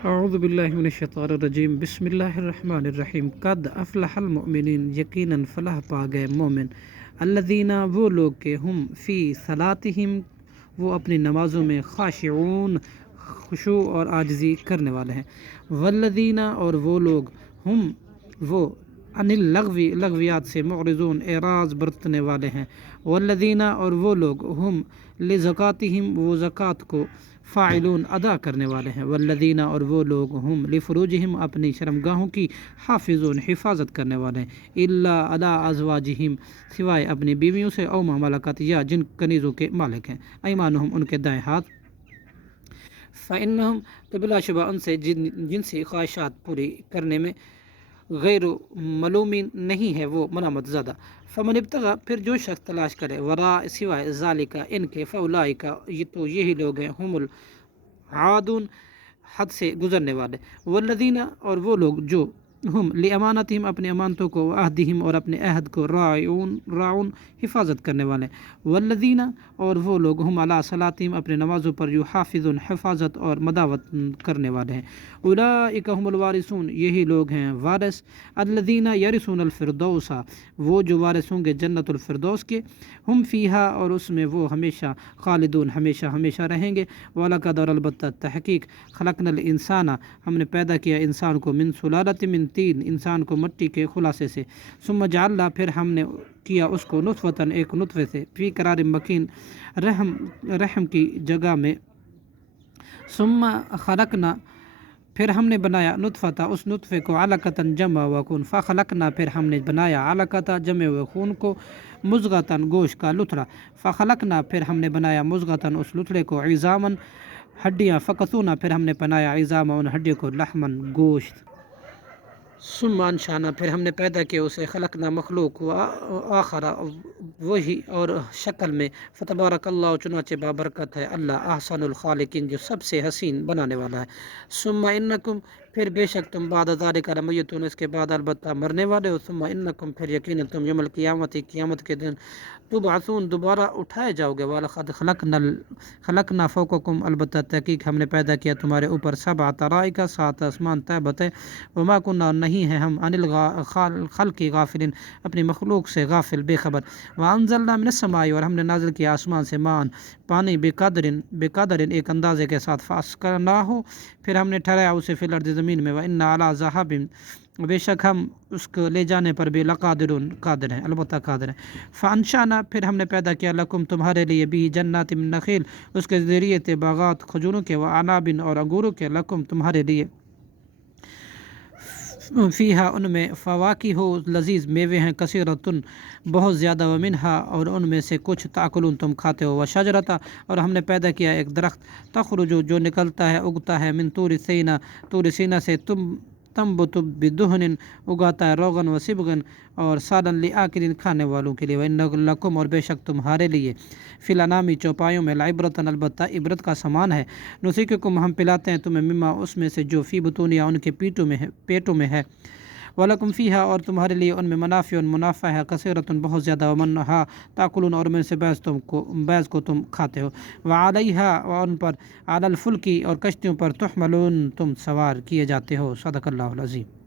اعوذ باللہ من الشیطان الرجیم، بسم اللہ الرحمن الرحیم۔ قد افلح المؤمنین، یقیناً فلاح پا گئے مومن۔ الذین، وہ لوگ کہ ہم فی صلاتہم، وہ اپنی نمازوں میں خاشعون، خشوع اور عاجزی کرنے والے ہیں۔ والذین، اور وہ لوگ ہم وہ عن اللغو، لغویات سے معرضون، اعراض برتنے والے ہیں۔ والذین، اور وہ لوگ ہم لزکاتہم، وہ زکوٰۃ کو فاعلون، ادا کرنے والے ہیں۔ والذین، اور وہ لوگ ہم لفروجہم، اپنی شرمگاہوں کی حافظون، حفاظت کرنے والے ہیں۔ الا علی ازواجہم، سوائے اپنی بیویوں سے، او ما ملکت، یا جن کنیزوں کے مالک ہیں، ایمانہم، ان کے دائیں ہاتھ۔ فإنہم، تو بلا شبہ ان سے جنسی خواہشات پوری کرنے میں غیر ملومین، نہیں ہے وہ ملامت زدہ۔ فمن ابتغى، پھر جو شخص تلاش کرے، وراء، سوائے ذالک، ان کے، فاولئک، یہ تو یہی لوگ ہیں، ہم العادون، حد سے گزرنے والے۔ والذین، اور وہ لوگ جو ہم لامانتہم، اپنی امانتوں کو، عہدہم، اور اپنے عہد کو، راعون، حفاظت کرنے والے۔ والذین، اور وہ لوگ ہم علی صلاتہم، اپنے نمازوں پر، یحافظون، حفاظت اور مداوت کرنے والے ہیں۔ اولئک ہم الوارثون، یہی لوگ ہیں وارث۔ الذین یرثون الفردوس، وہ جو وارث ہوں گے جنت الفردوس کے۔ ہم فیہا، اور اس میں وہ ہمیشہ، خالدون، ہمیشہ ہمیشہ رہیں گے۔ وَلَقَدْ، اور البتہ تحقیق، خلقنا الانسان، ہم نے پیدا کیا انسان کو، من سلالۃ من طین، انسان کو مٹی کے خلاصے سے، ثم جعلنا، پھر ہم نے کیا اس کو، نطفۃ، ایک نطفے سے، فی قرار مکین، رحم کی جگہ میں، ثم خلقنا، پھر ہم نے بنایا، نطفہ، اس نطفے کو، علقۃ، جمع و خون، فخلقنا، پھر ہم نے بنایا، علقۃ، جمع و خون کو، مضغۃ، گوشت کا لتھڑا، فخلقنا، پھر ہم نے بنایا، مضغۃ، اس لتھڑے کو، عظاما، ہڈیاں، فکسونا، پھر ہم نے بنایا، عظاما، ان ہڈیوں کو، لحما، گوشت۔ ثم انشانا، پھر ہم نے پیدا کیا اسے، خلقنا، مخلوق، و آخر، وہی اور شکل میں، فتبارک اللہ، چنانچہ بابرکت ہے اللہ، احسن الخالقین، جو سب سے حسین بنانے والا ہے۔ ثم انکم، پھر بے شک تم، بعد ذالک لمیتون، اس کے بعد البتہ مرنے والے ہو۔ ثم انکم، پھر یقیناً تم، یوم القیامت، قیامت کے دن، تبعثون، دوبارہ اٹھائے جاؤ گے۔ وَلَقَدْ خلقنا فوقکم، البتہ تحقیق ہم نے پیدا کیا تمہارے اوپر، سبع طرائق، 7 آسمان، طیبت، وما کننا، نہیں ہے ہم، عن الخلق غافلین، اپنی مخلوق سے غافل، بے خبر۔ وانزلنا من السماء، اور ہم نے نازل کیا آسمان سے، مان، پانی، بقدر، ایک اندازے کے ساتھ، فاسقناہ، پھر ہم نے ٹھہرایا اسے، فی الارض، زمین میں، وانا علی ذہاب، بے شک ہم اس کو لے جانے پر بھی، لقادرون، قادر ہیں، البتہ قادر ہیں۔ فانشانا، پھر ہم نے پیدا کیا، لکم، تمہارے لیے، بھی جنات من نخیل، اس کے ذریعے تھے باغات کھجوروں کے، وعناب، اور انگوروں کے، لکم، تمہارے لیے، فیہا، ان میں، فواکہ، ہو، لذیذ میوے ہیں، کثیرتن، بہت زیادہ، ومنہا، اور ان میں سے کچھ، تاکلون، تم کھاتے ہو، وشجرتا، اور ہم نے پیدا کیا ایک درخت، تخرج، جو نکلتا ہے، اگتا ہے، من طور سینا، طور سینا سے، تنبت بدہن، اگاتا ہے، روغن و سبغن، اور سالن، لآکلین، کھانے والوں کے لیے، وَإِنَّ لَكُمْ، اور بے شک تمہارے لیے، فی الانعام، چوپایوں میں، لعبرۃ، البتہ عبرت کا سامان ہے، نسقیکم، ہم پلاتے ہیں تمہیں، مما، اس میں سے، جو فی بطونہا، ان کے پیٹوں میں ہے، وَلَكُمْ فِيهَا، اور تمہارے لیے ان میں، منافع ہے، کثیرۃ، بہت زیادہ، ومنہا تاکلون، اور میں سے بعض کو تم کھاتے ہو، وعلیہا، اور ان پر، علی الفلک، اور کشتیوں پر، تحملون، تم سوار کیے جاتے ہو۔ صدق اللہ العظیم۔